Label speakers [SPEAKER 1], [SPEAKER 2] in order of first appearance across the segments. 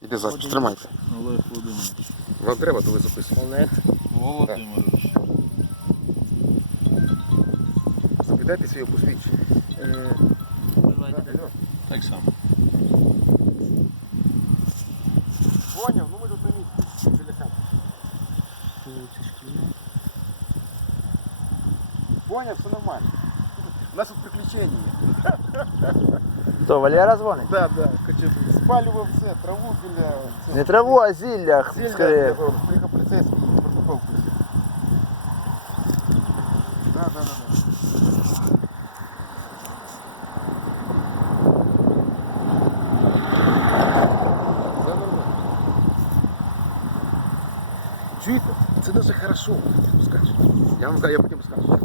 [SPEAKER 1] Іди ззаду, тримайте.
[SPEAKER 2] Олег Володимирович.
[SPEAKER 1] Вам треба, то ви записуєте.
[SPEAKER 3] Олег.
[SPEAKER 2] Володимирович.
[SPEAKER 1] Запитайте своє посвідчення.
[SPEAKER 2] Так само.
[SPEAKER 1] Поняв, ну ми тут на місці. Біля хати. Поняв, все нормально. У нас тут приключення є.
[SPEAKER 4] Хто, Валера дзвонить?
[SPEAKER 1] Да, да. Спалював все, траву біля...
[SPEAKER 4] Не траву, а зілля. Скорее.
[SPEAKER 1] Приїхав поліцейський і протокол пише. Да. Все нормально. Чуєте? Це дуже хорошо, скажу. Я вам я потім скажу.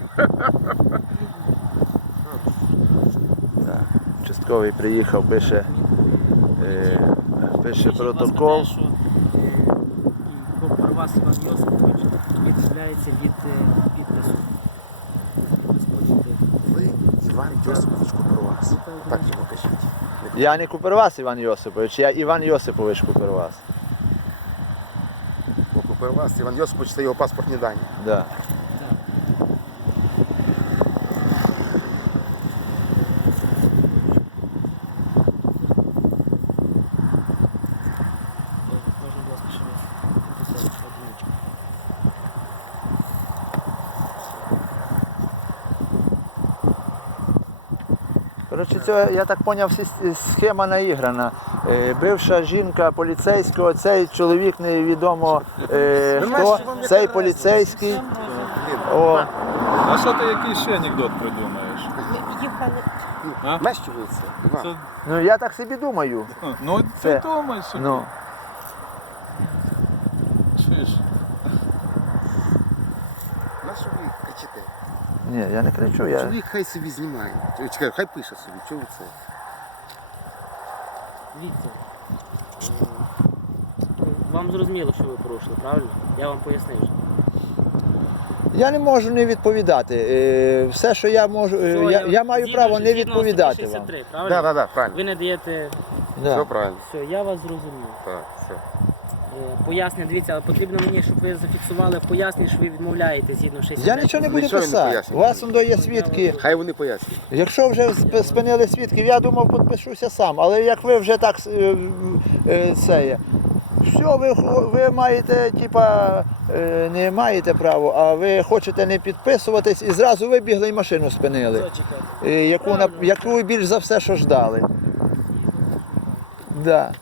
[SPEAKER 4] Так. Участковий приїхав, пише протокол.
[SPEAKER 3] Копарвас Іван Йосипович відмовляється від підпису.
[SPEAKER 1] Ви, Іван Йосипович Купровас. Так його кажіть.
[SPEAKER 4] Я не Купервас Іван Йосипович, я Іван Йосипович Купервас.
[SPEAKER 1] Бо Купровас, Іван Йосипович, це його паспортні дані.
[SPEAKER 4] Да.
[SPEAKER 3] Можна, будь ласка, ще раз підписати одиничку.
[SPEAKER 4] Коротше, це, я так зрозумів, схема наіграна. Бивша жінка поліцейського, цей чоловік невідомо хто, цей поліцейський. О,
[SPEAKER 2] А що ти який ще анекдот придумаєш? А?
[SPEAKER 1] Мещується, Іван.
[SPEAKER 2] Це,
[SPEAKER 4] ну я так собі думаю.
[SPEAKER 2] ну,
[SPEAKER 4] Це-
[SPEAKER 2] ти думай собі.
[SPEAKER 4] Ну,
[SPEAKER 2] Чуєш?
[SPEAKER 1] На що ви кричите?
[SPEAKER 4] ні, я не кричу, я...
[SPEAKER 1] Чоловік хай собі знімає. Чекай, хай пише собі, чого ви це?
[SPEAKER 3] Віктор, вам зрозуміло, що ви порушили, правильно? Я вам пояснив вже.
[SPEAKER 4] Я не можу не відповідати. Все, що я можу, я маю
[SPEAKER 3] Згідно-
[SPEAKER 4] право не
[SPEAKER 3] згідно
[SPEAKER 4] відповідати вам.
[SPEAKER 3] 163, правильно?
[SPEAKER 1] Да, правильно.
[SPEAKER 3] Ви не даєте...
[SPEAKER 4] Да.
[SPEAKER 1] Все правильно.
[SPEAKER 3] Все, я вас зрозумів.
[SPEAKER 1] Так, все.
[SPEAKER 3] Пояснення, дивіться, але потрібно мені, щоб ви зафіксували в поясненні, що ви відмовляєте згідно 63.
[SPEAKER 4] Я нічого не буду
[SPEAKER 1] Нічого не
[SPEAKER 4] писати. У
[SPEAKER 1] пояснюю.
[SPEAKER 4] вас он є свідки.
[SPEAKER 1] Хай вони пояснюють.
[SPEAKER 4] Якщо вже спинили свідків, я думав, підпишуся сам. Але як ви вже так це є. Все, ви маєте, типа, не маєте права, а ви хочете не підписуватись і зразу вибігли і машину спинили. Яку більш за все, що ждали. Да.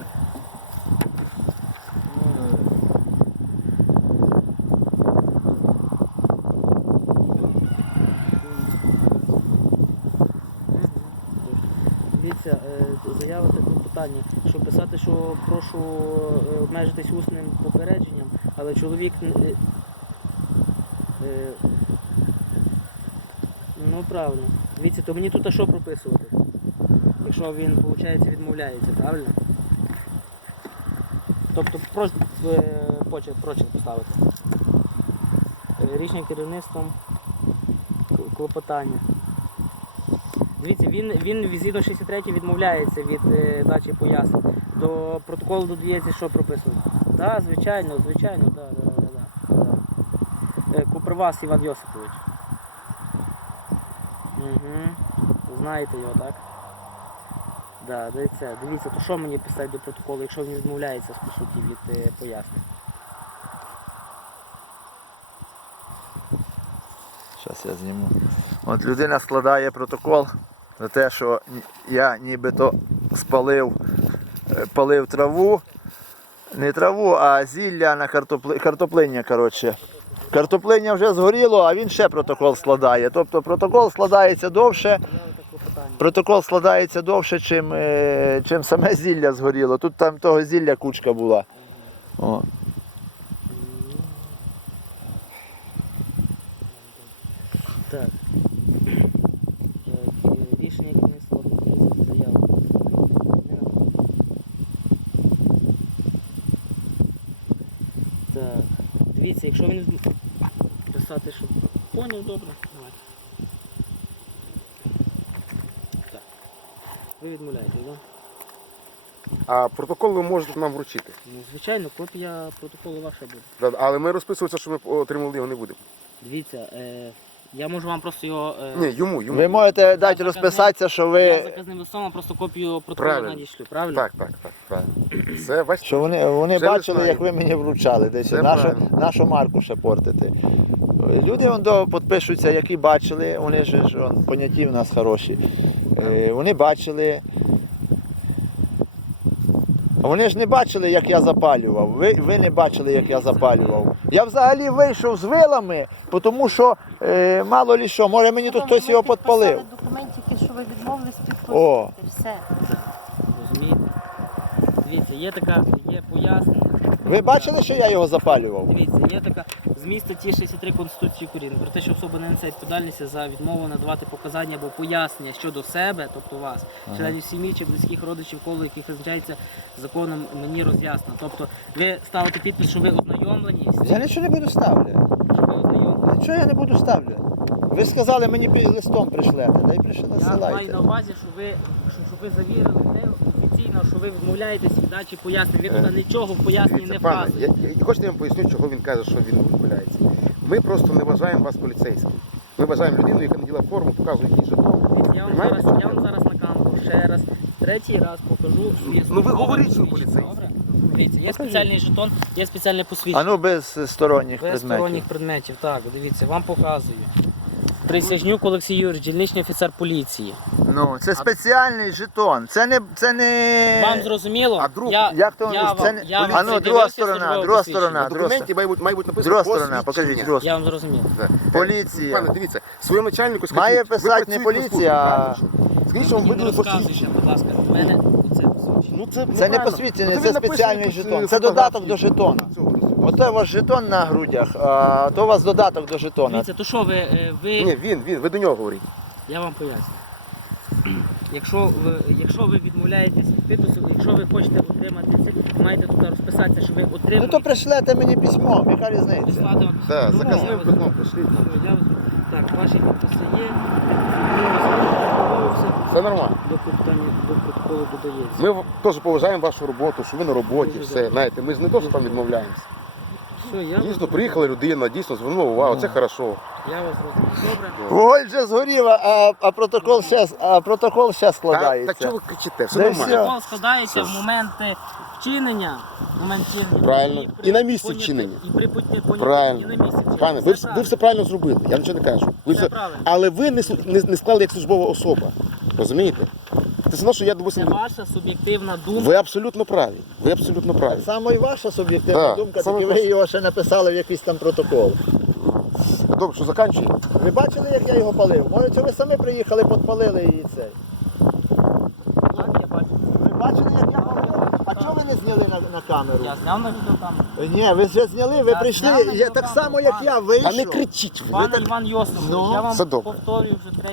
[SPEAKER 3] Дивіться, заява таке питання, що писати, що прошу обмежитись усним попередженням, але чоловік... Ну правильно. Дивіться, то мені тут що прописувати? Якщо він, виходить, відмовляється, правильно? Тобто просто почерк поставити. Рішення керівництвом клопотання. Дивіться, він згідно 63 відмовляється від дачі пояснень. До протоколу додається, що прописують. Так, звичайно, да. Купривас Іван Йосипович. Угу. Знаєте його, так? Да, дивіться, то що мені писати до протоколу, якщо він відмовляється, по суті, від пояснень?
[SPEAKER 4] Зараз я зніму. От людина складає протокол за те, що я нібито палив траву, не траву, а зілля на картоплиння, коротше. Картоплиння вже згоріло, а він ще протокол складає. Тобто протокол складається довше, чим саме зілля згоріло. Тут там того зілля кучка була. О.
[SPEAKER 3] Так. Рішення керівництва однополізм заяву. Так. Дивіться, якщо він писати, що поняв, добре, давайте. Так. Ви відмовляєте, так? Да?
[SPEAKER 1] А протокол ви можете нам вручити.
[SPEAKER 3] Ну, звичайно, копія протоколу ваша буде.
[SPEAKER 1] Але ми розписуватися, що ми отримали його, не будемо.
[SPEAKER 3] Дивіться, я можу вам просто його...
[SPEAKER 1] Ні, йому.
[SPEAKER 4] Ви можете дати розписатися, що
[SPEAKER 3] Я
[SPEAKER 4] ви.
[SPEAKER 3] заказним листом вам просто копію протоколу
[SPEAKER 1] Правильно.
[SPEAKER 3] надішлю, правильно?
[SPEAKER 1] Так, правильно. Це бачите?
[SPEAKER 4] Що вони
[SPEAKER 1] Вже
[SPEAKER 4] бачили,
[SPEAKER 1] знаю.
[SPEAKER 4] як ви мені вручали, десь
[SPEAKER 1] Це
[SPEAKER 4] нашу,
[SPEAKER 1] правильно.
[SPEAKER 4] нашу марку ще портити. Люди підпишуться, які бачили, вони ж поняті в нас хороші. Вони бачили. Вони ж не бачили, як я запалював. Ви не бачили, як я запалював. Я взагалі вийшов з вилами, тому що мало лі що, може мені тут хтось його підпалив.
[SPEAKER 5] Документики, що ви відмовились
[SPEAKER 4] О.
[SPEAKER 5] підписувати. Все.
[SPEAKER 3] Розумієте? Дивіться, є пояснення.
[SPEAKER 4] Ви бачили, що я його запалював?
[SPEAKER 3] Дивіться, є така зміст статті 63 Конституції України про те, що особа не несе відповідальності за відмову надавати показання або пояснення щодо себе, тобто вас, членів сім'ї чи близьких родичів, коло яких визначається законом, мені роз'яснено. Тобто ви ставите підпис, що ви ознайомлені,
[SPEAKER 4] Я нічого не буду ставляти.
[SPEAKER 3] що ви ознайомлені.
[SPEAKER 4] Нічого я не буду ставляти. Ви сказали, мені листом пришлете, дай прийшли
[SPEAKER 3] Я маю
[SPEAKER 4] насилайте.
[SPEAKER 3] на увазі, щоб ви завірили те офіційно, що ви відмовляєтесь від дачі пояснень. Ви туди нічого в поясненні не
[SPEAKER 1] Дивіться, пане,
[SPEAKER 3] вказуєте.
[SPEAKER 1] хочете я вам поясню, чого він каже, що він відмовляється. Ми просто не вважаємо вас поліцейським. Ми вважаємо людину, яка наділа форму, показує який жетон.
[SPEAKER 3] Я вам зараз на камеру ще раз, третій раз покажу своє
[SPEAKER 1] Ну, ви
[SPEAKER 3] службове
[SPEAKER 1] говоріть, що ви
[SPEAKER 3] посвідчення,
[SPEAKER 1] поліцейський.
[SPEAKER 3] добре? Дивіться, є спеціальний жетон, є спеціальне посвідчення.
[SPEAKER 4] А ну без сторонніх
[SPEAKER 3] Без
[SPEAKER 4] предметів.
[SPEAKER 3] сторонніх предметів, так, дивіться, вам показую. Присяжнюк Олексій Юрійович, дільничний офіцер поліції.
[SPEAKER 4] Ну, це спеціальний жетон. Це не.
[SPEAKER 3] Вам зрозуміло?
[SPEAKER 1] А друг-
[SPEAKER 4] Як то
[SPEAKER 3] я
[SPEAKER 4] воно?
[SPEAKER 3] вам,
[SPEAKER 4] Це не-
[SPEAKER 3] я вам
[SPEAKER 4] А ну, друга
[SPEAKER 3] придивився
[SPEAKER 4] сторона,
[SPEAKER 3] службове
[SPEAKER 4] друга
[SPEAKER 3] посвідчення.
[SPEAKER 4] сторона.
[SPEAKER 1] На документі має бути написано
[SPEAKER 4] Друга сторона, покажіть,
[SPEAKER 1] посвідчення.
[SPEAKER 4] друга
[SPEAKER 3] Я вам зрозумів.
[SPEAKER 1] Так.
[SPEAKER 4] Поліція.
[SPEAKER 1] Пане, дивіться, своєму начальнику скажіть,
[SPEAKER 4] Має
[SPEAKER 1] ви
[SPEAKER 4] писати не
[SPEAKER 1] працюєте на
[SPEAKER 4] поліція,
[SPEAKER 1] службі,
[SPEAKER 4] а-
[SPEAKER 1] правильно? Скажіть, що вам
[SPEAKER 3] Мені не
[SPEAKER 1] видали
[SPEAKER 3] розказуйте,
[SPEAKER 1] посвідчення.
[SPEAKER 3] будь ласка, в мене оце посвідчення.
[SPEAKER 1] Ну,
[SPEAKER 4] Це не
[SPEAKER 1] правильно.
[SPEAKER 4] посвідчення,
[SPEAKER 1] Ну,
[SPEAKER 4] це
[SPEAKER 1] він написаний
[SPEAKER 4] спеціальний
[SPEAKER 1] тут,
[SPEAKER 4] жетон. Це
[SPEAKER 1] фотографії.
[SPEAKER 4] додаток до жетона.
[SPEAKER 1] Цього.
[SPEAKER 4] Оце у вас жетон на грудях, а то у вас додаток до жетона.
[SPEAKER 3] Дивіться, то що ви,
[SPEAKER 1] Ні, ви до нього говоріть.
[SPEAKER 3] я вам поясню. Якщо ви відмовляєтесь від підпису, якщо ви хочете отримати це, ви маєте тут розписатися, що ви
[SPEAKER 4] Ну
[SPEAKER 3] отримуєте.
[SPEAKER 4] то пришлете мені письмо, яка різниця?
[SPEAKER 3] Прислати вам.
[SPEAKER 1] Так,
[SPEAKER 3] Ну,
[SPEAKER 1] заказним
[SPEAKER 3] я вас-
[SPEAKER 1] письмом прийшли.
[SPEAKER 3] Все, я вас- Так, ваші підписи є.
[SPEAKER 1] Все нормально.
[SPEAKER 3] До питання до протоколу додається.
[SPEAKER 1] Ми теж поважаємо вашу роботу, що ви на роботі,
[SPEAKER 3] Дуже
[SPEAKER 1] все.
[SPEAKER 3] дякую.
[SPEAKER 1] Знаєте, ми ж не то, що там відмовляємося.
[SPEAKER 3] Все, я
[SPEAKER 1] Дійсно, приїхала людина, дійсно звернула увагу, це хорошо.
[SPEAKER 3] вас розумію. Добре.
[SPEAKER 4] Вуголь вже згорів, а протокол ще складається.
[SPEAKER 1] Так чого ви кричите? Все
[SPEAKER 4] Да
[SPEAKER 1] нормально.
[SPEAKER 4] все.
[SPEAKER 3] Протокол складається в момент вчинення.
[SPEAKER 1] Правильно.
[SPEAKER 3] при
[SPEAKER 1] І на місці
[SPEAKER 3] поняті-
[SPEAKER 1] вчинення.
[SPEAKER 3] І при поняті,
[SPEAKER 1] Правильно.
[SPEAKER 3] і на місці вчинення.
[SPEAKER 1] Пане, ви все правильно зробили, я нічого не кажу. Ви
[SPEAKER 3] Все правильно.
[SPEAKER 1] Але ви не склали як службова особа. Розумієте? Це все одно, що я
[SPEAKER 3] Це
[SPEAKER 1] допустим.
[SPEAKER 3] ваша суб'єктивна думка.
[SPEAKER 1] Ви абсолютно праві. Ви абсолютно праві.
[SPEAKER 4] Так само і ваша суб'єктивна
[SPEAKER 1] Так,
[SPEAKER 4] думка,
[SPEAKER 1] саме
[SPEAKER 4] тільки ви
[SPEAKER 1] ваша.
[SPEAKER 4] його ще написали в якийсь там протокол.
[SPEAKER 1] Добре, що закінчуємо?
[SPEAKER 4] Ви бачили, як я його палив? Може, це ви самі приїхали, підпалили і цей.
[SPEAKER 3] Так, я бачу.
[SPEAKER 4] Ви бачили, як я палив? А чого ви не зняли на камеру?
[SPEAKER 3] Я зняв на відеокамеру.
[SPEAKER 4] Ні, ви вже зняли, ви
[SPEAKER 3] Я
[SPEAKER 4] прийшли,
[SPEAKER 3] зняв на
[SPEAKER 4] так само, як я
[SPEAKER 1] А
[SPEAKER 4] вийшов.
[SPEAKER 1] не кричіть ви.
[SPEAKER 3] Пане Іван Йосипович,
[SPEAKER 4] Ну,
[SPEAKER 3] я вам
[SPEAKER 1] все добре.
[SPEAKER 3] повторюю вже третій